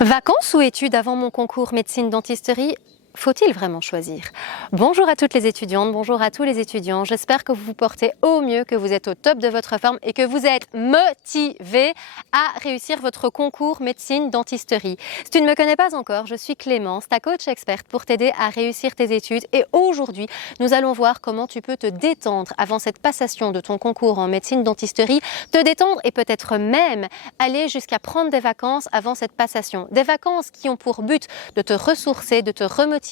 Vacances ou études avant mon concours médecine-dentisterie? Faut-il vraiment choisir? Bonjour à toutes les étudiantes, bonjour à tous les étudiants. J'espère que vous vous portez au mieux, que vous êtes au top de votre forme et que vous êtes motivés à réussir votre concours médecine-dentisterie. Si tu ne me connais pas encore, je suis Clémence, ta coach experte pour t'aider à réussir tes études. Et aujourd'hui, nous allons voir comment tu peux te détendre avant cette passation de ton concours en médecine-dentisterie. Te détendre et peut-être même aller jusqu'à prendre des vacances avant cette passation. Des vacances qui ont pour but de te ressourcer, de te remotiver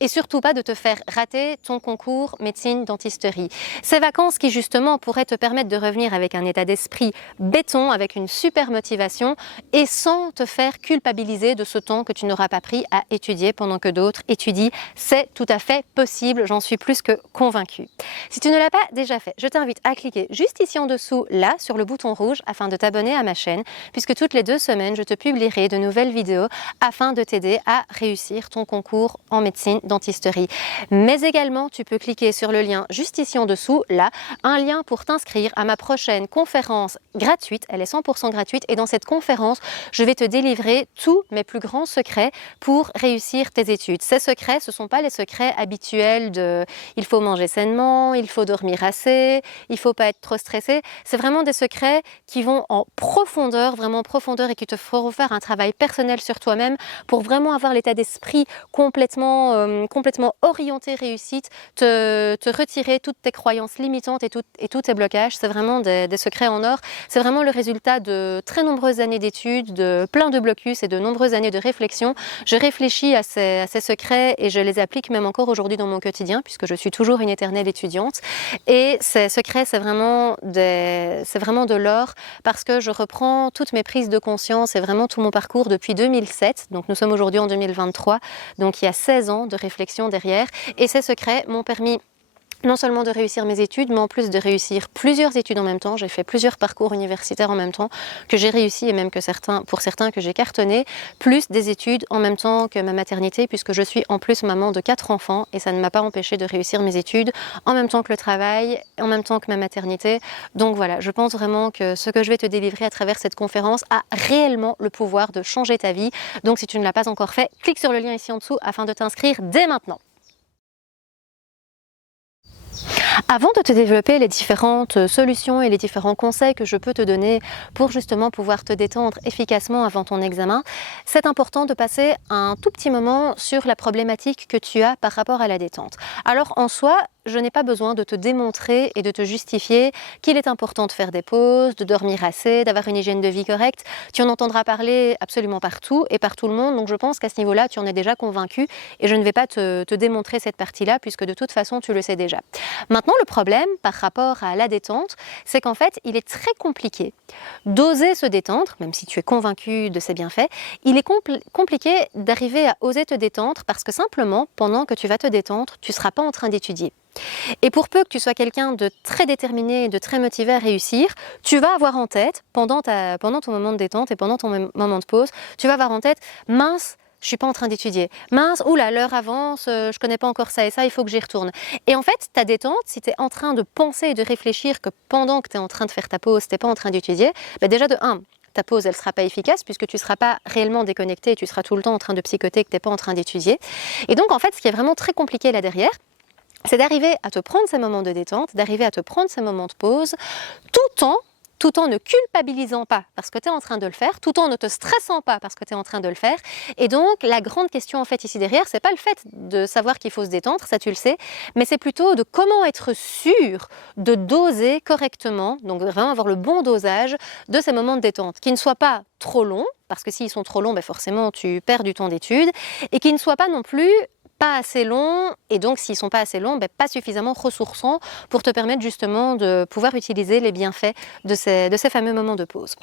et surtout pas de te faire rater ton concours médecine-dentisterie. Ces vacances qui justement pourraient te permettre de revenir avec un état d'esprit béton, avec une super motivation et sans te faire culpabiliser de ce temps que tu n'auras pas pris à étudier pendant que d'autres étudient. C'est tout à fait possible, j'en suis plus que convaincue. Si tu ne l'as pas déjà fait, je t'invite à cliquer juste ici en dessous, là, sur le bouton rouge afin de t'abonner à ma chaîne, puisque toutes les 2 semaines, je te publierai de nouvelles vidéos afin de t'aider à réussir ton concours en médecine dentisterie. Mais également, tu peux cliquer sur le lien juste ici en dessous, là, un lien pour t'inscrire à ma prochaine conférence gratuite. Elle est 100% gratuite et dans cette conférence, je vais te délivrer tous mes plus grands secrets pour réussir tes études. Ces secrets, ce ne sont pas les secrets habituels de il faut manger sainement, il faut dormir assez, il ne faut pas être trop stressé. C'est vraiment des secrets qui vont en profondeur, vraiment en profondeur et qui te feront faire un travail personnel sur toi-même pour vraiment avoir l'état d'esprit complètement orienté réussite, te retirer toutes tes croyances limitantes et tous tes blocages. C'est vraiment des secrets en or. C'est vraiment le résultat de très nombreuses années d'études, de plein de blocus et de nombreuses années de réflexion. Je réfléchis à ces secrets et je les applique même encore aujourd'hui dans mon quotidien puisque je suis toujours une éternelle étudiante. Et ces secrets, c'est vraiment de l'or parce que je reprends toutes mes prises de conscience et vraiment tout mon parcours depuis 2007. Donc nous sommes aujourd'hui en 2023. Donc il y a 16 ans de réflexion derrière et ces secrets m'ont permis non seulement de réussir mes études, mais en plus de réussir plusieurs études en même temps. J'ai fait plusieurs parcours universitaires en même temps que j'ai réussi et même que pour certains que j'ai cartonné, plus des études en même temps que ma maternité puisque je suis en plus maman de 4 enfants et ça ne m'a pas empêché de réussir mes études en même temps que le travail, en même temps que ma maternité. Donc voilà, je pense vraiment que ce que je vais te délivrer à travers cette conférence a réellement le pouvoir de changer ta vie. Donc si tu ne l'as pas encore fait, clique sur le lien ici en dessous afin de t'inscrire dès maintenant. Avant de te développer les différentes solutions et les différents conseils que je peux te donner pour justement pouvoir te détendre efficacement avant ton examen, c'est important de passer un tout petit moment sur la problématique que tu as par rapport à la détente. Alors en soi, je n'ai pas besoin de te démontrer et de te justifier qu'il est important de faire des pauses, de dormir assez, d'avoir une hygiène de vie correcte. Tu en entendras parler absolument partout et par tout le monde, donc je pense qu'à ce niveau-là, tu en es déjà convaincu et je ne vais pas te démontrer cette partie-là puisque de toute façon, tu le sais déjà. Maintenant, le problème par rapport à la détente, c'est qu'en fait, il est très compliqué d'oser se détendre, même si tu es convaincu de ses bienfaits, il est compliqué d'arriver à oser te détendre parce que simplement, pendant que tu vas te détendre, tu ne seras pas en train d'étudier. Et pour peu que tu sois quelqu'un de très déterminé et de très motivé à réussir, tu vas avoir en tête, pendant ton moment de détente et pendant ton moment de pause, tu vas avoir en tête, mince, je suis pas en train d'étudier. Mince, oula, l'heure avance, je connais pas encore ça et ça, il faut que j'y retourne. Et en fait, ta détente, si tu es en train de penser et de réfléchir que pendant que tu es en train de faire ta pause, tu n'es pas en train d'étudier, bah déjà de 1, ta pause, elle ne sera pas efficace puisque tu ne seras pas réellement déconnecté et tu seras tout le temps en train de psychoter que tu n'es pas en train d'étudier. Et donc, en fait, ce qui est vraiment très compliqué là derrière, c'est d'arriver à te prendre ces moments de détente, d'arriver à te prendre ces moments de pause, tout en ne culpabilisant pas parce que tu es en train de le faire, tout en ne te stressant pas parce que tu es en train de le faire. Et donc, la grande question en fait ici derrière, c'est pas le fait de savoir qu'il faut se détendre, ça tu le sais, mais c'est plutôt de comment être sûr de doser correctement, donc vraiment avoir le bon dosage de ces moments de détente, qui ne soient pas trop longs, parce que s'ils sont trop longs, ben forcément tu perds du temps d'étude, et qui ne soient pas non plus pas assez longs, et donc s'ils ne sont pas assez longs, ben, pas suffisamment ressourçants pour te permettre justement de pouvoir utiliser les bienfaits de ces fameux moments de pause.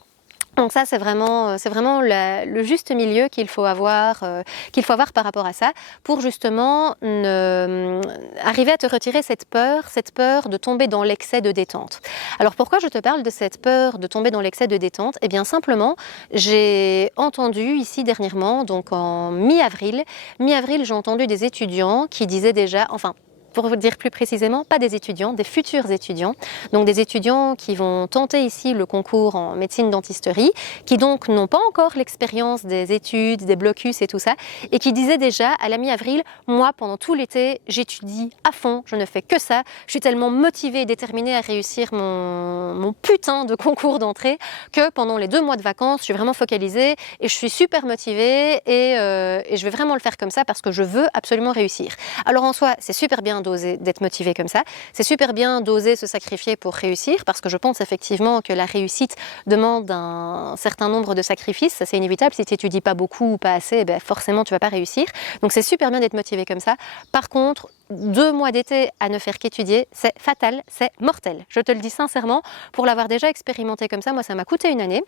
Donc ça, c'est vraiment le juste milieu qu'il faut avoir par rapport à ça, pour justement arriver à te retirer cette peur de tomber dans l'excès de détente. Alors pourquoi je te parle de cette peur de tomber dans l'excès de détente? Eh bien simplement, j'ai entendu ici dernièrement, donc en mi-avril, j'ai entendu des étudiants qui disaient déjà, enfin, pour vous dire plus précisément, pas des étudiants, des futurs étudiants. Donc des étudiants qui vont tenter ici le concours en médecine dentisterie, qui donc n'ont pas encore l'expérience des études, des blocus et tout ça, et qui disaient déjà à la mi-avril, moi pendant tout l'été, j'étudie à fond, je ne fais que ça, je suis tellement motivée et déterminée à réussir mon putain de concours d'entrée que pendant les 2 mois de vacances, je suis vraiment focalisée et je suis super motivée et je vais vraiment le faire comme ça parce que je veux absolument réussir. Alors en soi, c'est super bien d'oser d'être motivé comme ça, c'est super bien d'oser se sacrifier pour réussir parce que je pense effectivement que la réussite demande un certain nombre de sacrifices, ça c'est inévitable, si tu n'étudies pas beaucoup ou pas assez, ben forcément tu ne vas pas réussir. Donc c'est super bien d'être motivé comme ça. Par contre, 2 mois d'été à ne faire qu'étudier, c'est fatal, c'est mortel. Je te le dis sincèrement, pour l'avoir déjà expérimenté comme ça, moi ça m'a coûté une année.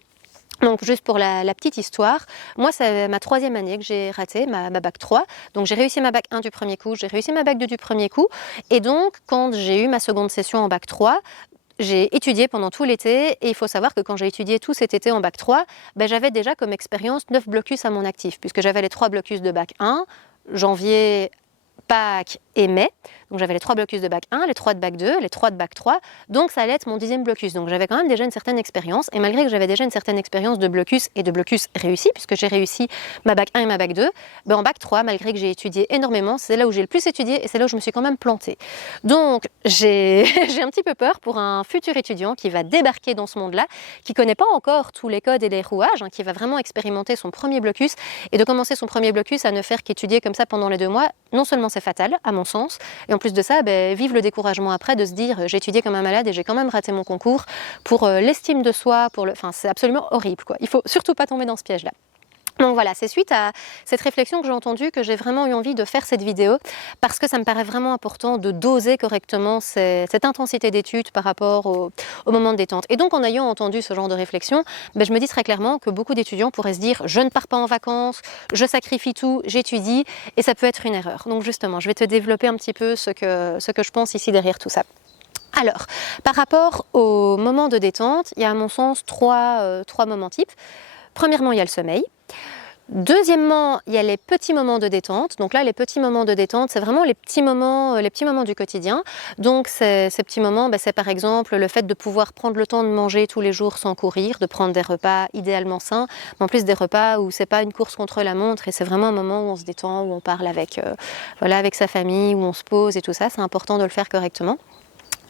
Donc juste pour la petite histoire, moi c'est ma 3e année que j'ai raté, ma bac 3. Donc j'ai réussi ma bac 1 du premier coup, j'ai réussi ma bac 2 du premier coup. Et donc quand j'ai eu ma seconde session en bac 3, j'ai étudié pendant tout l'été et il faut savoir que quand j'ai étudié tout cet été en bac 3, ben, j'avais déjà comme expérience 9 blocus à mon actif puisque j'avais les 3 blocus de bac 1, janvier, Pâques et mai. Donc j'avais les 3 blocus de bac 1, les 3 de bac 2, les 3 de bac 3. Donc ça allait être mon 10e blocus. Donc j'avais quand même déjà une certaine expérience. Et malgré que j'avais déjà une certaine expérience de blocus et de blocus réussi, puisque j'ai réussi ma bac 1 et ma bac 2, ben en bac 3, malgré que j'ai étudié énormément, c'est là où j'ai le plus étudié et c'est là où je me suis quand même plantée. Donc j'ai un petit peu peur pour un futur étudiant qui va débarquer dans ce monde-là, qui ne connaît pas encore tous les codes et les rouages, qui va vraiment expérimenter son premier blocus et de commencer son premier blocus à ne faire qu'étudier comme ça pendant les 2 mois. Non seulement c'est fatal, à mon sens, et en plus de ça, ben, vive le découragement après de se dire j'ai étudié comme un malade et j'ai quand même raté mon concours pour l'estime de soi, enfin c'est absolument horrible quoi. Il faut surtout pas tomber dans ce piège-là. Donc voilà, c'est suite à cette réflexion que j'ai entendue que j'ai vraiment eu envie de faire cette vidéo parce que ça me paraît vraiment important de doser correctement cette intensité d'études par rapport au moment de détente. Et donc en ayant entendu ce genre de réflexion, ben, je me dis très clairement que beaucoup d'étudiants pourraient se dire je ne pars pas en vacances, je sacrifie tout, j'étudie et ça peut être une erreur. Donc justement, je vais te développer un petit peu ce que je pense ici derrière tout ça. Alors, par rapport au moment de détente, il y a à mon sens trois moments types. Premièrement, il y a le sommeil. Deuxièmement, il y a les petits moments de détente. Donc là, les petits moments de détente, c'est vraiment les petits moments du quotidien. Donc ces petits moments, c'est par exemple le fait de pouvoir prendre le temps de manger tous les jours sans courir, de prendre des repas idéalement sains, mais en plus des repas où c'est pas une course contre la montre et c'est vraiment un moment où on se détend, où on parle avec sa famille, où on se pose et tout ça. C'est important de le faire correctement.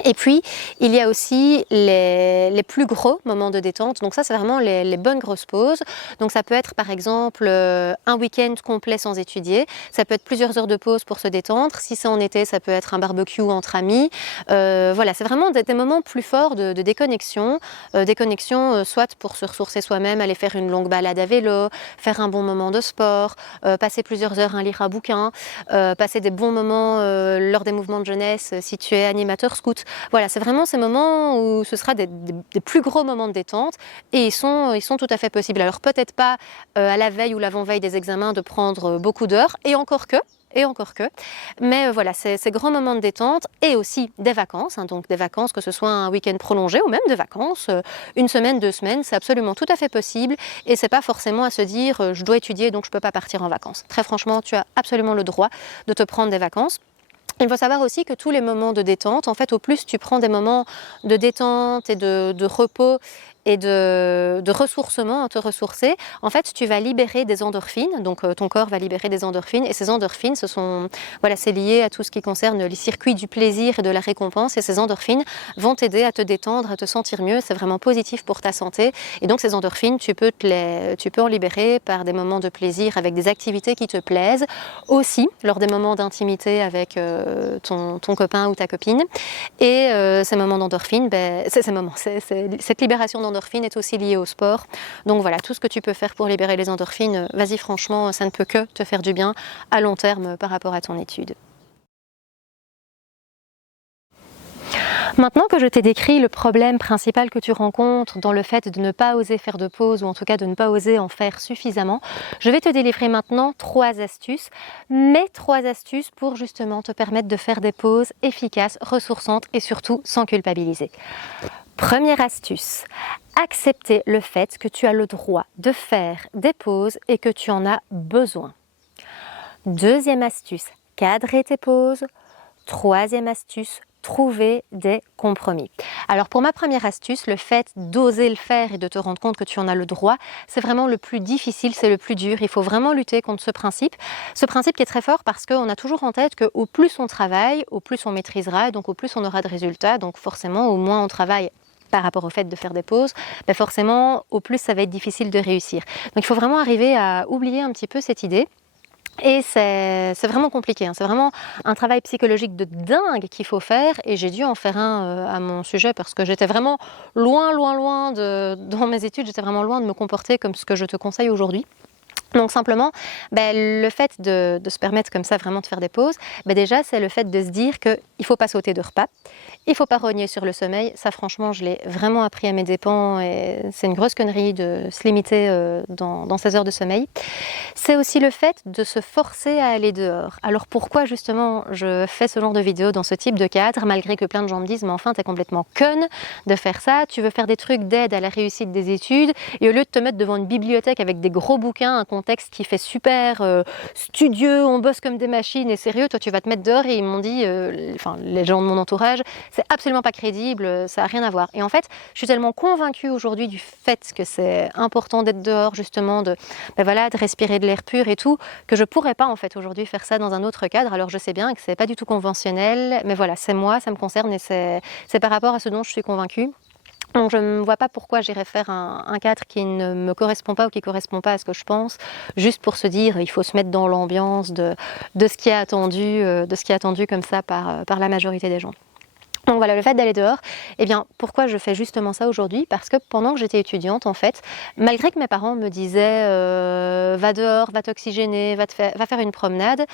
Et puis, il y a aussi les plus gros moments de détente. Donc ça, c'est vraiment les bonnes grosses pauses. Donc ça peut être par exemple un week-end complet sans étudier. Ça peut être plusieurs heures de pause pour se détendre. Si c'est en été, ça peut être un barbecue entre amis. Voilà, c'est vraiment des moments plus forts de déconnexion. Déconnexion soit pour se ressourcer soi-même, aller faire une longue balade à vélo, faire un bon moment de sport, passer plusieurs heures à lire un bouquin, passer des bons moments lors des mouvements de jeunesse si tu es animateur scout. Voilà, c'est vraiment ces moments où ce sera des plus gros moments de détente et ils sont tout à fait possibles. Alors peut-être pas à la veille ou l'avant-veille des examens de prendre beaucoup d'heures et encore que. Mais voilà, ces grands moments de détente et aussi des vacances, donc des vacances, que ce soit un week-end prolongé ou même des vacances, 1 semaine, 2 semaines, c'est absolument tout à fait possible et c'est pas forcément à se dire je dois étudier donc je peux pas partir en vacances. Très franchement, tu as absolument le droit de te prendre des vacances. Il faut savoir aussi que tous les moments de détente, en fait, au plus tu prends des moments de détente et de repos et de ressourcement, te ressourcer, en fait, tu vas libérer des endorphines. Donc, ton corps va libérer des endorphines. Et ces endorphines, c'est lié à tout ce qui concerne les circuits du plaisir et de la récompense. Et ces endorphines vont t'aider à te détendre, à te sentir mieux. C'est vraiment positif pour ta santé. Et donc, ces endorphines, tu peux en libérer par des moments de plaisir avec des activités qui te plaisent. Aussi, lors des moments d'intimité avec ton copain ou ta copine. Et ces moments d'endorphine, cette libération d'endorphine est aussi liée au sport. Donc voilà, tout ce que tu peux faire pour libérer les endorphines, vas-y franchement, ça ne peut que te faire du bien à long terme par rapport à ton étude. Maintenant que je t'ai décrit le problème principal que tu rencontres dans le fait de ne pas oser faire de pause ou en tout cas de ne pas oser en faire suffisamment, je vais te délivrer maintenant 3 astuces, mes 3 astuces pour justement te permettre de faire des pauses efficaces, ressourçantes et surtout sans culpabiliser. Première astuce, accepter le fait que tu as le droit de faire des pauses et que tu en as besoin. Deuxième astuce, cadrer tes pauses. Troisième astuce, trouver des compromis. Alors pour ma première astuce, le fait d'oser le faire et de te rendre compte que tu en as le droit, c'est vraiment le plus difficile, c'est le plus dur. Il faut vraiment lutter contre ce principe. Ce principe qui est très fort parce qu'on a toujours en tête qu'au plus on travaille, au plus on maîtrisera, et donc au plus on aura de résultats. Donc forcément, au moins on travaille par rapport au fait de faire des pauses, ben forcément, au plus ça va être difficile de réussir. Donc il faut vraiment arriver à oublier un petit peu cette idée. Et c'est vraiment compliqué, hein. C'est vraiment un travail psychologique de dingue qu'il faut faire et j'ai dû en faire un à mon sujet parce que j'étais vraiment loin dans mes études, j'étais vraiment loin de me comporter comme ce que je te conseille aujourd'hui. Donc simplement, le fait de se permettre comme ça vraiment de faire des pauses, déjà c'est le fait de se dire qu'il ne faut pas sauter de repas, il ne faut pas rogner sur le sommeil. Ça franchement, je l'ai vraiment appris à mes dépens et c'est une grosse connerie de se limiter dans ses heures de sommeil. C'est aussi le fait de se forcer à aller dehors. Alors pourquoi justement je fais ce genre de vidéo dans ce type de cadre, malgré que plein de gens me disent mais enfin t'es complètement conne de faire ça, tu veux faire des trucs d'aide à la réussite des études et au lieu de te mettre devant une bibliothèque avec des gros bouquins, un contexte qui fait super studieux, on bosse comme des machines et sérieux, toi tu vas te mettre dehors et ils m'ont dit, les gens de mon entourage, c'est absolument pas crédible, ça n'a rien à voir. Et en fait, je suis tellement convaincue aujourd'hui du fait que c'est important d'être dehors justement, de respirer de l'air pur et tout, que je pourrais pas en fait aujourd'hui faire ça dans un autre cadre. Alors je sais bien que c'est pas du tout conventionnel, mais voilà, c'est moi, ça me concerne et c'est par rapport à ce dont je suis convaincue. Donc je ne vois pas pourquoi j'irais faire un cadre qui ne me correspond pas ou qui ne correspond pas à ce que je pense, juste pour se dire il faut se mettre dans l'ambiance de ce qui est attendu comme ça par la majorité des gens. Donc voilà, le fait d'aller dehors, pourquoi je fais justement ça aujourd'hui? Parce que pendant que j'étais étudiante, en fait, malgré que mes parents me disaient va dehors, va t'oxygéner, va faire une promenade,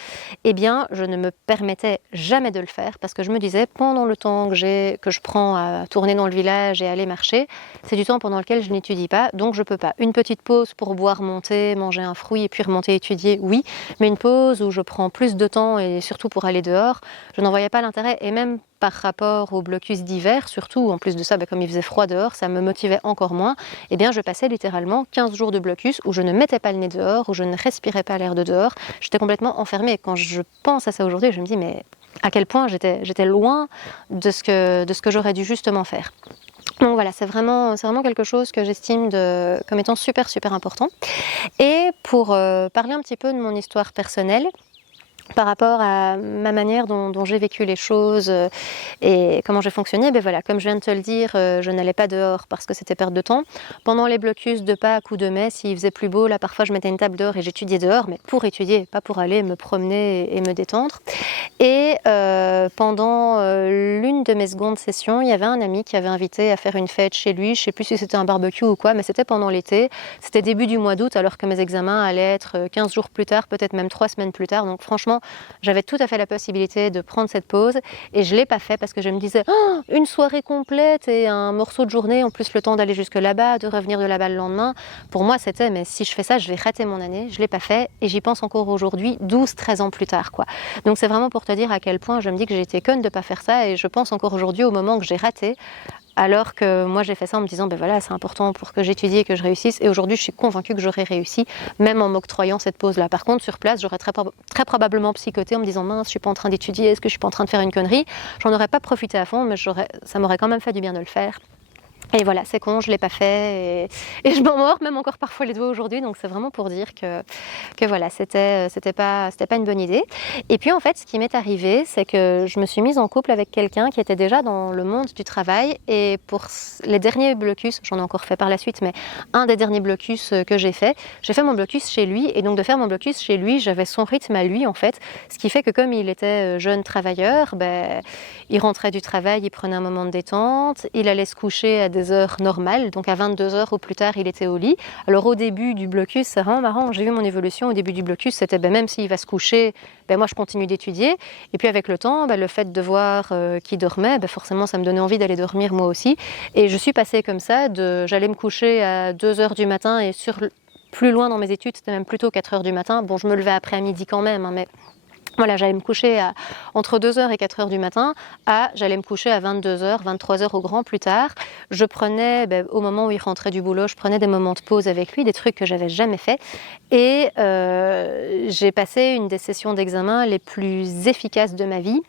je ne me permettais jamais de le faire parce que je me disais pendant le temps que je prends à tourner dans le village et aller marcher, c'est du temps pendant lequel je n'étudie pas, donc je peux pas. Une petite pause pour boire mon thé, manger un fruit et puis remonter étudier, oui, mais une pause où je prends plus de temps et surtout pour aller dehors, je n'en voyais pas l'intérêt et même par rapport au blocus d'hiver, surtout, en plus de ça, comme il faisait froid dehors, ça me motivait encore moins, je passais littéralement 15 jours de blocus où je ne mettais pas le nez dehors, où je ne respirais pas l'air de dehors, j'étais complètement enfermée. Et quand je pense à ça aujourd'hui, je me dis, mais à quel point j'étais loin de ce que j'aurais dû justement faire. Donc voilà, c'est vraiment quelque chose que j'estime comme étant super, super important. Et pour parler un petit peu de mon histoire personnelle, par rapport à ma manière dont j'ai vécu les choses et comment j'ai fonctionné, comme je viens de te le dire, je n'allais pas dehors parce que c'était perte de temps. Pendant les blocus de Pâques ou de mai, s'il faisait plus beau, là parfois je mettais une table dehors et j'étudiais dehors, mais pour étudier, pas pour aller me promener et me détendre. Et pendant l'une de mes secondes sessions, il y avait un ami qui avait invité à faire une fête chez lui, je ne sais plus si c'était un barbecue ou quoi, mais c'était pendant l'été, c'était début du mois d'août alors que mes examens allaient être 15 jours plus tard, peut-être même 3 semaines plus tard, donc franchement, j'avais tout à fait la possibilité de prendre cette pause et je ne l'ai pas fait parce que je me disais une soirée complète et un morceau de journée, en plus le temps d'aller jusque là-bas, de revenir de là-bas le lendemain. Pour moi, c'était mais si je fais ça, je vais rater mon année. Je ne l'ai pas fait et j'y pense encore aujourd'hui, 12-13 ans plus tard, quoi. Donc c'est vraiment pour te dire à quel point je me dis que j'ai été conne de ne pas faire ça et je pense encore aujourd'hui au moment que j'ai raté. Alors que moi j'ai fait ça en me disant c'est important pour que j'étudie et que je réussisse et aujourd'hui je suis convaincue que j'aurais réussi même en m'octroyant cette pause là. Par contre sur place j'aurais très probablement psychoté en me disant mince je suis pas en train d'étudier, est-ce que je suis pas en train de faire une connerie? J'en aurais pas profité à fond mais ça m'aurait quand même fait du bien de le faire. Et voilà, c'est con, je l'ai pas fait et je m'en mords même encore parfois les doigts aujourd'hui, donc c'est vraiment pour dire que voilà, c'était pas une bonne idée. Et puis en fait, ce qui m'est arrivé, c'est que je me suis mise en couple avec quelqu'un qui était déjà dans le monde du travail et pour les derniers blocus, j'en ai encore fait par la suite, mais un des derniers blocus que j'ai fait mon blocus chez lui et donc de faire mon blocus chez lui, j'avais son rythme à lui en fait, ce qui fait que comme il était jeune travailleur, il rentrait du travail, il prenait un moment de détente, il allait se coucher à des heures normales, donc à 22 heures au plus tard il était au lit. Alors au début du blocus, c'est vraiment marrant, j'ai vu mon évolution, au début du blocus c'était même s'il va se coucher, moi je continue d'étudier, et puis avec le temps, le fait de voir qu'il dormait, forcément ça me donnait envie d'aller dormir moi aussi, et je suis passée comme ça, j'allais me coucher à 2 heures du matin, et plus loin dans mes études c'était même plutôt 4 heures du matin, bon je me levais après à midi quand même, mais voilà, j'allais me coucher entre 2h et 4h du matin, j'allais me coucher à 22h, 23h au grand plus tard. Je prenais, au moment où il rentrait du boulot, je prenais des moments de pause avec lui, des trucs que j'avais jamais fait. Et j'ai passé une des sessions d'examen les plus efficaces de ma vie.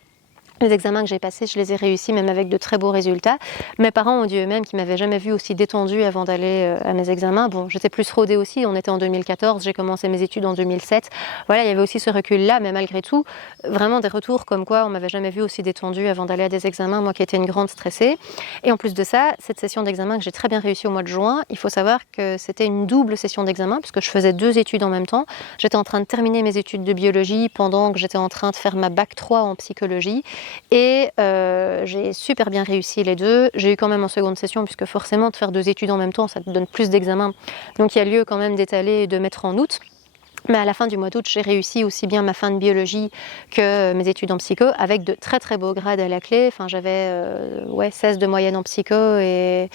Les examens que j'ai passés, je les ai réussis, même avec de très beaux résultats. Mes parents ont dit eux-mêmes qu'ils m'avaient jamais vue aussi détendue avant d'aller à mes examens. Bon, j'étais plus rodée aussi, on était en 2014, j'ai commencé mes études en 2007. Voilà, il y avait aussi ce recul-là, mais malgré tout, vraiment des retours comme quoi on m'avait jamais vue aussi détendue avant d'aller à des examens, moi qui étais une grande stressée. Et en plus de ça, cette session d'examen que j'ai très bien réussi au mois de juin, il faut savoir que c'était une double session d'examen, puisque je faisais 2 études en même temps. J'étais en train de terminer mes études de biologie pendant que j'étais en train de faire ma bac 3 en psychologie. Et j'ai super bien réussi les deux. J'ai eu quand même en seconde session, puisque forcément de faire 2 études en même temps, ça te donne plus d'examens. Donc il y a lieu quand même d'étaler et de mettre en août. Mais à la fin du mois d'août, j'ai réussi aussi bien ma fin de biologie que mes études en psycho, avec de très très beaux grades à la clé. Enfin, j'avais 16 de moyenne en psycho et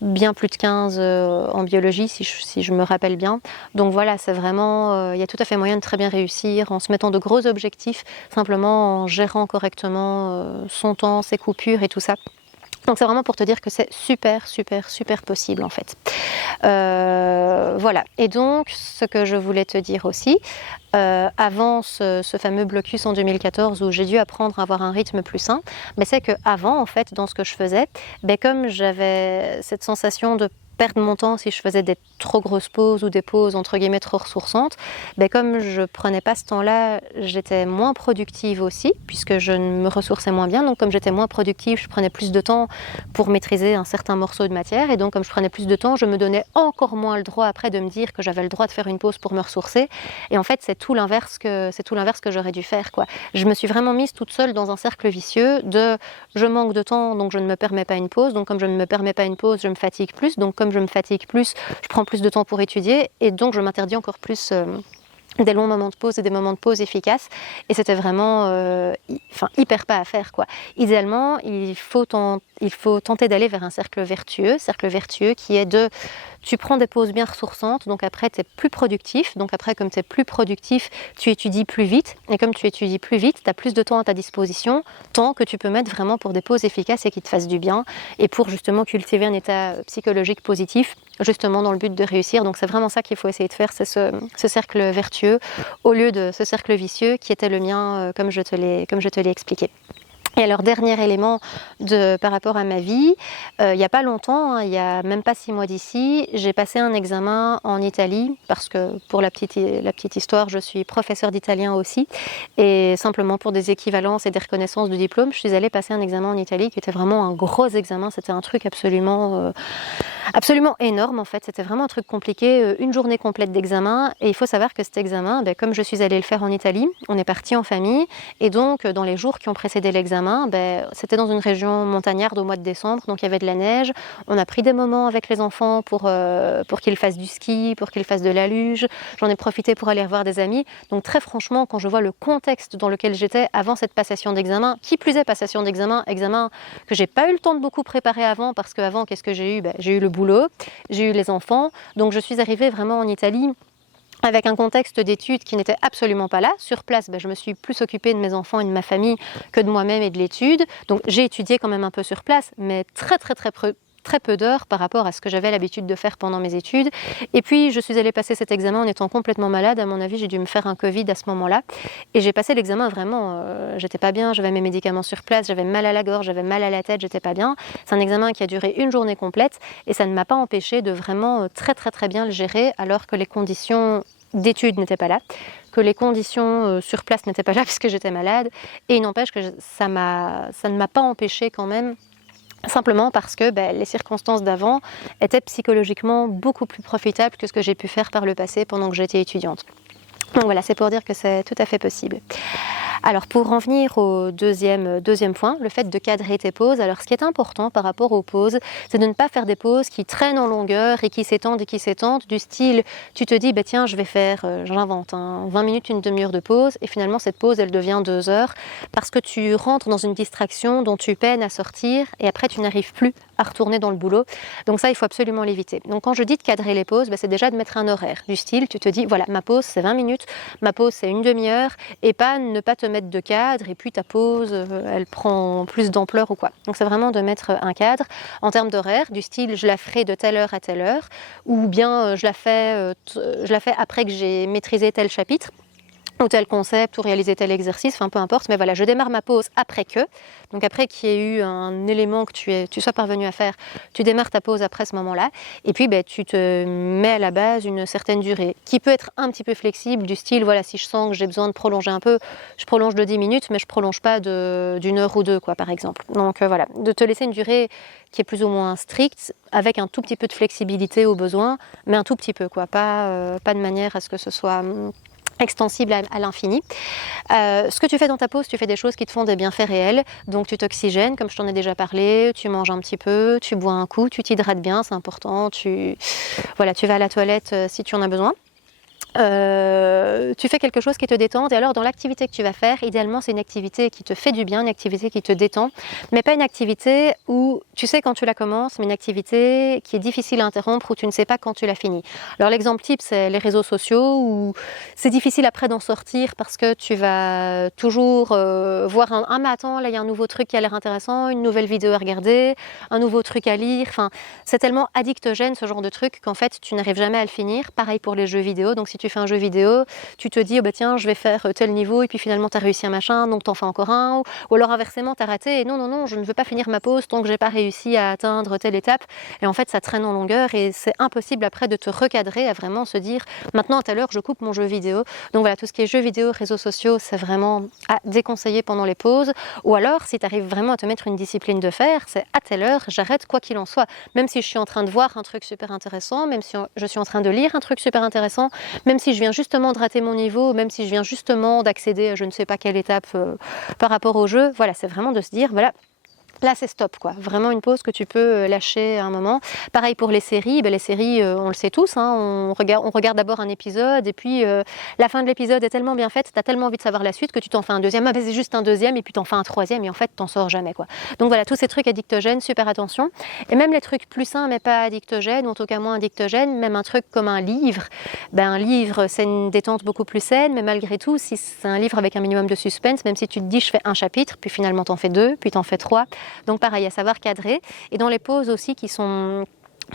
bien plus de 15 en biologie, si je me rappelle bien. Donc voilà, c'est vraiment, il y a tout à fait moyen de très bien réussir en se mettant de gros objectifs, simplement en gérant correctement son temps, ses coupures et tout ça. Donc c'est vraiment pour te dire que c'est super, super, super possible en fait. Voilà. Et donc, ce que je voulais te dire aussi, avant ce fameux blocus en 2014 où j'ai dû apprendre à avoir un rythme plus sain, mais c'est qu'avant, en fait, dans ce que je faisais, comme j'avais cette sensation de perdre mon temps si je faisais des trop grosses pauses ou des pauses entre guillemets trop ressourçantes, comme je prenais pas ce temps-là, j'étais moins productive aussi, puisque je me ressourçais moins bien. Donc comme j'étais moins productive, je prenais plus de temps pour maîtriser un certain morceau de matière, et donc comme je prenais plus de temps, je me donnais encore moins le droit après de me dire que j'avais le droit de faire une pause pour me ressourcer. Et en fait, c'est tout l'inverse que j'aurais dû faire, quoi. Je me suis vraiment mise toute seule dans un cercle vicieux de je manque de temps, donc je ne me permets pas une pause. Donc comme je ne me permets pas une pause, je me fatigue plus. Donc comme je me fatigue plus, je prends plus de temps pour étudier, et donc je m'interdis encore plus des longs moments de pause et des moments de pause efficaces. Et c'était vraiment hyper pas à faire, quoi. Idéalement, il faut tenter d'aller vers un cercle vertueux qui est de tu prends des pauses bien ressourçantes, donc après tu es plus productif, donc après comme tu es plus productif, tu étudies plus vite, et comme tu étudies plus vite, tu as plus de temps à ta disposition, temps que tu peux mettre vraiment pour des pauses efficaces et qui te fassent du bien, et pour justement cultiver un état psychologique positif, justement dans le but de réussir. Donc c'est vraiment ça qu'il faut essayer de faire, c'est ce cercle vertueux, au lieu de ce cercle vicieux qui était le mien, comme je te l'ai expliqué. Et alors, dernier élément par rapport à ma vie, il n'y a pas longtemps, il n'y a même pas 6 mois d'ici, j'ai passé un examen en Italie, parce que pour la petite histoire, je suis professeure d'italien aussi, et simplement pour des équivalences et des reconnaissances de diplôme, je suis allée passer un examen en Italie qui était vraiment un gros examen. C'était un truc absolument énorme en fait, c'était vraiment un truc compliqué, une journée complète d'examen. Et il faut savoir que cet examen, comme je suis allée le faire en Italie, on est parti en famille, et donc dans les jours qui ont précédé l'examen, c'était dans une région montagnarde au mois de décembre, donc il y avait de la neige. On a pris des moments avec les enfants pour qu'ils fassent du ski, pour qu'ils fassent de la luge. J'en ai profité pour aller revoir des amis. Donc très franchement, quand je vois le contexte dans lequel j'étais avant cette passation d'examen, qui plus est passation d'examen, examen que j'ai pas eu le temps de beaucoup préparer avant, parce qu'avant, qu'est-ce que j'ai eu ? J'ai eu le boulot, j'ai eu les enfants, donc je suis arrivée vraiment en Italie avec un contexte d'études qui n'était absolument pas là. Sur place, je me suis plus occupée de mes enfants et de ma famille que de moi-même et de l'étude. Donc j'ai étudié quand même un peu sur place, mais très peu d'heures par rapport à ce que j'avais l'habitude de faire pendant mes études. Et puis je suis allée passer cet examen en étant complètement malade. À mon avis, j'ai dû me faire un Covid à ce moment-là. Et j'ai passé l'examen vraiment, j'étais pas bien, j'avais mes médicaments sur place, j'avais mal à la gorge, j'avais mal à la tête, j'étais pas bien. C'est un examen qui a duré une journée complète, et ça ne m'a pas empêché de vraiment très bien le gérer, alors que les conditions d'études n'étaient pas là, que les conditions sur place n'étaient pas là puisque j'étais malade. Et il n'empêche que ça ne m'a pas empêché quand même, simplement parce que les circonstances d'avant étaient psychologiquement beaucoup plus profitables que ce que j'ai pu faire par le passé pendant que j'étais étudiante. Donc voilà, c'est pour dire que c'est tout à fait possible. Alors pour en venir au deuxième point, le fait de cadrer tes pauses. Alors ce qui est important par rapport aux pauses, c'est de ne pas faire des pauses qui traînent en longueur et qui s'étendent, du style tu te dis tiens je vais faire, j'invente, 20 minutes, une demi-heure de pause, et finalement cette pause elle devient 2 heures parce que tu rentres dans une distraction dont tu peines à sortir, et après tu n'arrives plus à retourner dans le boulot. Donc ça, il faut absolument l'éviter. Donc quand je dis de cadrer les pauses, c'est déjà de mettre un horaire du style, tu te dis voilà, ma pause c'est 20 minutes, ma pause c'est une demi-heure, et ne pas te mettre de cadre, et puis ta pause elle prend plus d'ampleur ou quoi. Donc c'est vraiment de mettre un cadre en termes d'horaire, du style je la ferai de telle heure à telle heure, ou bien je la fais après que j'ai maîtrisé tel chapitre. ou tel concept, ou réaliser tel exercice, enfin peu importe, mais voilà, je démarre ma pause après que, donc après qu'il y ait eu un élément que tu sois parvenu à faire, tu démarres ta pause après ce moment-là, et puis tu te mets à la base une certaine durée, qui peut être un petit peu flexible, du style, voilà, si je sens que j'ai besoin de prolonger un peu, je prolonge de 10 minutes, mais je prolonge pas d'une heure ou deux, quoi, par exemple. Donc voilà, de te laisser une durée qui est plus ou moins stricte, avec un tout petit peu de flexibilité au besoin, mais un tout petit peu, quoi, pas de manière à ce que ce soit extensible à l'infini. Ce que tu fais dans ta pause, tu fais des choses qui te font des bienfaits réels. Donc tu t'oxygènes, comme je t'en ai déjà parlé, tu manges un petit peu, tu bois un coup, tu t'hydrates bien, c'est important. Voilà, tu vas à la toilette si tu en as besoin. Tu fais quelque chose qui te détend, et alors dans l'activité que tu vas faire, idéalement c'est une activité qui te fait du bien, une activité qui te détend, mais pas une activité où tu sais quand tu la commences, mais une activité qui est difficile à interrompre, où tu ne sais pas quand tu la finis. Alors l'exemple type, c'est les réseaux sociaux, où c'est difficile après d'en sortir parce que tu vas toujours voir mais attends, là il y a un nouveau truc qui a l'air intéressant, une nouvelle vidéo à regarder, un nouveau truc à lire, enfin c'est tellement addictogène ce genre de truc qu'en fait tu n'arrives jamais à le finir. Pareil pour les jeux vidéo, donc si tu fais un jeu vidéo, tu te dis tiens je vais faire tel niveau, et puis finalement tu as réussi un machin, donc t'en fais encore un, ou alors inversement tu as raté, et non, je ne veux pas finir ma pause tant que j'ai pas réussi à atteindre telle étape, et en fait ça traîne en longueur, et c'est impossible après de te recadrer à vraiment se dire maintenant à telle heure je coupe mon jeu vidéo. Donc voilà, tout ce qui est jeux vidéo, réseaux sociaux, c'est vraiment à déconseiller pendant les pauses, ou alors si tu arrives vraiment à te mettre une discipline de faire, c'est à telle heure j'arrête quoi qu'il en soit, même si je suis en train de voir un truc super intéressant, même si je suis en train de lire un truc super intéressant, même si je viens justement de rater mon niveau, même si je viens justement d'accéder à je ne sais pas quelle étape par rapport au jeu, voilà, c'est vraiment de se dire, voilà, là c'est stop, quoi. Vraiment une pause que tu peux lâcher à un moment. Pareil pour les séries, les séries on le sait tous, hein, on regarde d'abord un épisode, et puis la fin de l'épisode est tellement bien faite, tu as tellement envie de savoir la suite que tu t'en fais un deuxième, c'est juste un deuxième, et puis t'en fais un troisième, et en fait t'en sors jamais, quoi. Donc voilà, tous ces trucs addictogènes, super attention. Et même les trucs plus sains mais pas addictogènes, ou en tout cas moins addictogènes, même un truc comme un livre, un livre c'est une détente beaucoup plus saine, mais malgré tout, si c'est un livre avec un minimum de suspense, même si tu te dis je fais un chapitre, puis finalement t'en fais deux, puis t'en fais trois. Donc pareil, à savoir cadrer. Et dans les pauses aussi qui sont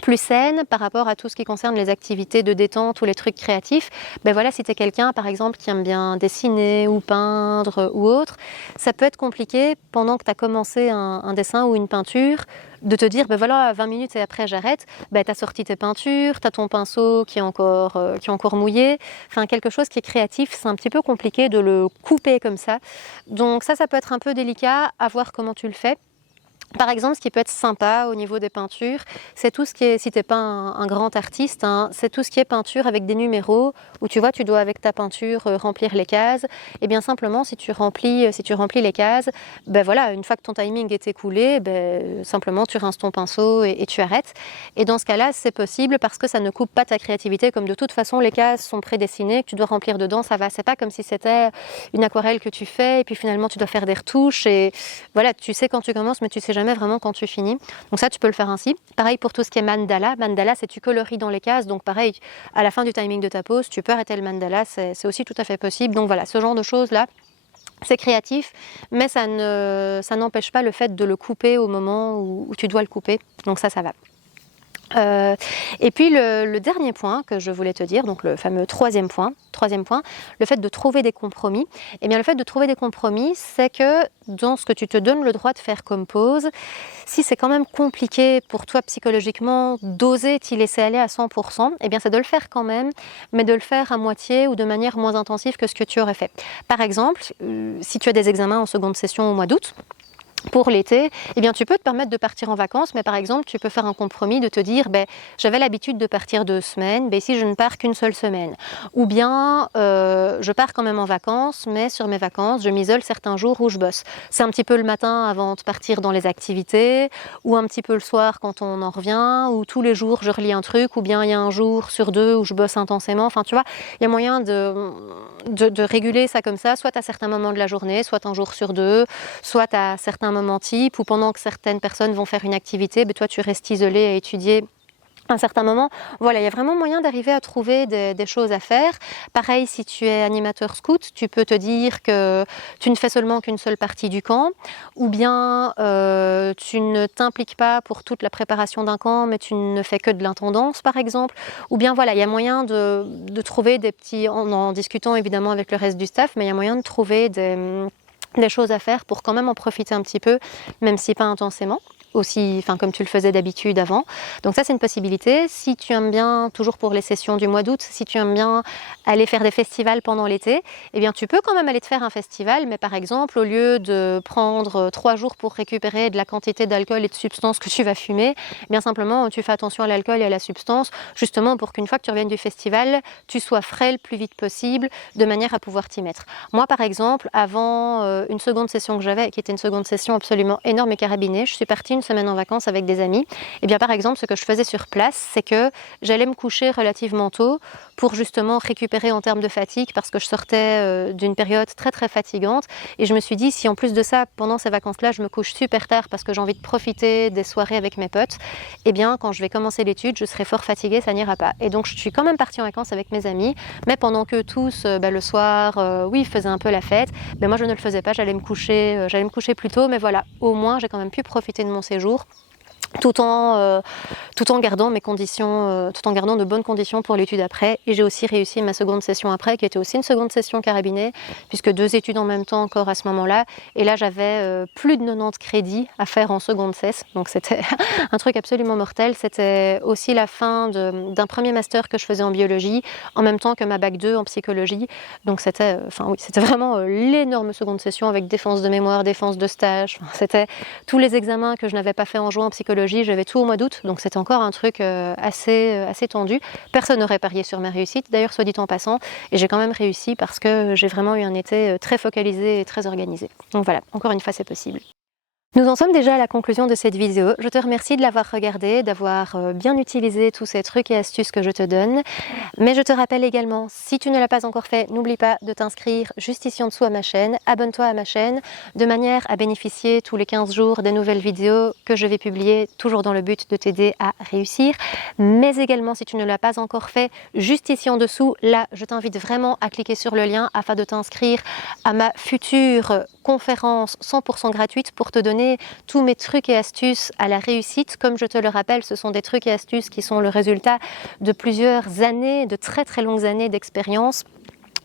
plus saines par rapport à tout ce qui concerne les activités de détente ou les trucs créatifs, voilà, si tu es quelqu'un par exemple qui aime bien dessiner ou peindre ou autre, ça peut être compliqué pendant que tu as commencé un dessin ou une peinture de te dire, voilà, 20 minutes et après j'arrête, tu as sorti tes peintures, tu as ton pinceau qui est encore mouillé, enfin quelque chose qui est créatif, c'est un petit peu compliqué de le couper comme ça. Donc ça peut être un peu délicat à voir comment tu le fais. Par exemple, ce qui peut être sympa au niveau des peintures, c'est tout ce qui est, si tu n'es pas un grand artiste, hein, c'est tout ce qui est peinture avec des numéros, où tu vois, tu dois avec ta peinture remplir les cases. Et bien simplement, si tu remplis les cases, voilà, une fois que ton timing est écoulé, simplement tu rinces ton pinceau et tu arrêtes. Et dans ce cas-là, c'est possible parce que ça ne coupe pas ta créativité, comme de toute façon les cases sont prédessinées, que tu dois remplir dedans, ça va. C'est pas comme si c'était une aquarelle que tu fais et puis finalement tu dois faire des retouches, et voilà, tu sais quand tu commences, mais tu sais jamais vraiment quand tu finis. Donc ça, tu peux le faire ainsi. Pareil pour tout ce qui est mandala. Mandala, c'est tu coloris dans les cases. Donc pareil, à la fin du timing de ta pause, tu peux arrêter le mandala. C'est aussi tout à fait possible. Donc voilà, ce genre de choses-là, c'est créatif, mais ça n'empêche pas le fait de le couper au moment où tu dois le couper. Donc ça va. Et puis le dernier point que je voulais te dire, donc le fameux troisième point, le fait de trouver des compromis. Eh bien le fait de trouver des compromis, c'est que dans ce que tu te donnes le droit de faire comme pause, si c'est quand même compliqué pour toi psychologiquement d'oser t'y laisser aller à 100%, eh bien c'est de le faire quand même, mais de le faire à moitié ou de manière moins intensive que ce que tu aurais fait. Par exemple, si tu as des examens en seconde session au mois d'août, pour l'été, eh bien, tu peux te permettre de partir en vacances, mais par exemple, tu peux faire un compromis de te dire j'avais l'habitude de partir 2 semaines, ici je ne pars qu'une seule semaine. Ou bien je pars quand même en vacances, mais sur mes vacances, je m'isole certains jours où je bosse. C'est un petit peu le matin avant de partir dans les activités, ou un petit peu le soir quand on en revient, ou tous les jours je relis un truc, ou bien il y a un jour sur 2 où je bosse intensément. Enfin, tu vois, il y a moyen de réguler ça comme ça, soit à certains moments de la journée, soit un jour sur 2, soit à certains moment type, ou pendant que certaines personnes vont faire une activité, toi tu restes isolé à étudier à un certain moment, voilà, il y a vraiment moyen d'arriver à trouver des choses à faire. Pareil, si tu es animateur scout, tu peux te dire que tu ne fais seulement qu'une seule partie du camp, ou bien tu ne t'impliques pas pour toute la préparation d'un camp, mais tu ne fais que de l'intendance, par exemple. Ou bien voilà, il y a moyen de trouver des petits, en discutant évidemment avec le reste du staff, mais il y a moyen de trouver des choses à faire pour quand même en profiter un petit peu, même si pas intensément. Aussi, enfin comme tu le faisais d'habitude avant. Donc ça c'est une possibilité. Si tu aimes bien, toujours pour les sessions du mois d'août, si tu aimes bien aller faire des festivals pendant l'été, eh bien tu peux quand même aller te faire un festival, mais par exemple au lieu de prendre 3 jours pour récupérer de la quantité d'alcool et de substances que tu vas fumer, eh bien simplement tu fais attention à l'alcool et à la substance, justement pour qu'une fois que tu reviennes du festival, tu sois frais le plus vite possible, de manière à pouvoir t'y mettre. Moi par exemple, avant une seconde session que j'avais, qui était une seconde session absolument énorme et carabinée, je suis partie une semaine en vacances avec des amis, et bien par exemple ce que je faisais sur place, c'est que j'allais me coucher relativement tôt pour justement récupérer en termes de fatigue, parce que je sortais d'une période très très fatigante, et je me suis dit si en plus de ça pendant ces vacances-là je me couche super tard parce que j'ai envie de profiter des soirées avec mes potes, et bien quand je vais commencer l'étude je serai fort fatiguée, ça n'ira pas. Et donc je suis quand même partie en vacances avec mes amis, mais pendant que tous le soir oui faisaient un peu la fête, moi je ne le faisais pas, j'allais me coucher plus tôt, mais voilà, au moins j'ai quand même pu profiter de mon séjour tout en gardant mes conditions, tout en gardant de bonnes conditions pour l'étude après. Et j'ai aussi réussi ma seconde session après, qui était aussi une seconde session carabinée, puisque 2 études en même temps encore à ce moment-là. Et là, j'avais plus de 90 crédits à faire en seconde cesse, donc c'était un truc absolument mortel. C'était aussi la fin d'un premier master que je faisais en biologie, en même temps que ma bac 2 en psychologie. Donc c'était, c'était vraiment l'énorme seconde session avec défense de mémoire, défense de stage. C'était tous les examens que je n'avais pas fait en juin en psychologie. J'avais tout au mois d'août, donc c'était encore un truc assez tendu. Personne n'aurait parié sur ma réussite, d'ailleurs soit dit en passant, et j'ai quand même réussi parce que j'ai vraiment eu un été très focalisé et très organisé. Donc voilà, encore une fois c'est possible. Nous en sommes déjà à la conclusion de cette vidéo. Je te remercie de l'avoir regardée, d'avoir bien utilisé tous ces trucs et astuces que je te donne. Mais je te rappelle également, si tu ne l'as pas encore fait, n'oublie pas de t'inscrire juste ici en dessous à ma chaîne. Abonne-toi à ma chaîne de manière à bénéficier tous les 15 jours des nouvelles vidéos que je vais publier, toujours dans le but de t'aider à réussir. Mais également, si tu ne l'as pas encore fait, juste ici en dessous, là, je t'invite vraiment à cliquer sur le lien afin de t'inscrire à ma future conférence 100% gratuite pour te donner tous mes trucs et astuces à la réussite. Comme je te le rappelle, ce sont des trucs et astuces qui sont le résultat de plusieurs années, de très très longues années d'expérience,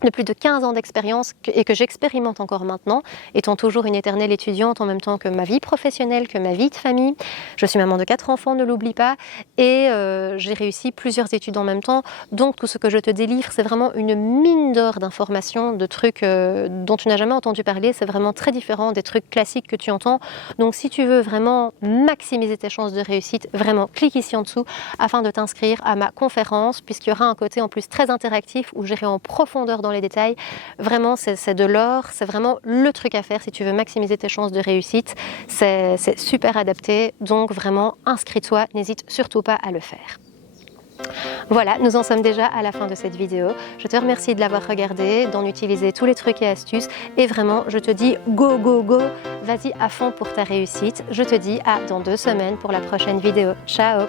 de plus de 15 ans d'expérience et que j'expérimente encore maintenant, étant toujours une éternelle étudiante en même temps que ma vie professionnelle, que ma vie de famille. Je suis maman de 4 enfants, ne l'oublie pas, et j'ai réussi plusieurs études en même temps, donc tout ce que je te délivre, c'est vraiment une mine d'or d'informations, de trucs dont tu n'as jamais entendu parler, c'est vraiment très différent des trucs classiques que tu entends. Donc si tu veux vraiment maximiser tes chances de réussite, vraiment clique ici en dessous afin de t'inscrire à ma conférence, puisqu'il y aura un côté en plus très interactif où j'irai en profondeur dans les détails. Vraiment, c'est de l'or, c'est vraiment le truc à faire si tu veux maximiser tes chances de réussite. C'est super adapté, donc vraiment, inscris-toi, n'hésite surtout pas à le faire. Voilà, nous en sommes déjà à la fin de cette vidéo. Je te remercie de l'avoir regardée, d'en utiliser tous les trucs et astuces, et vraiment, je te dis go, go, go, vas-y à fond pour ta réussite. Je te dis à dans 2 semaines pour la prochaine vidéo. Ciao!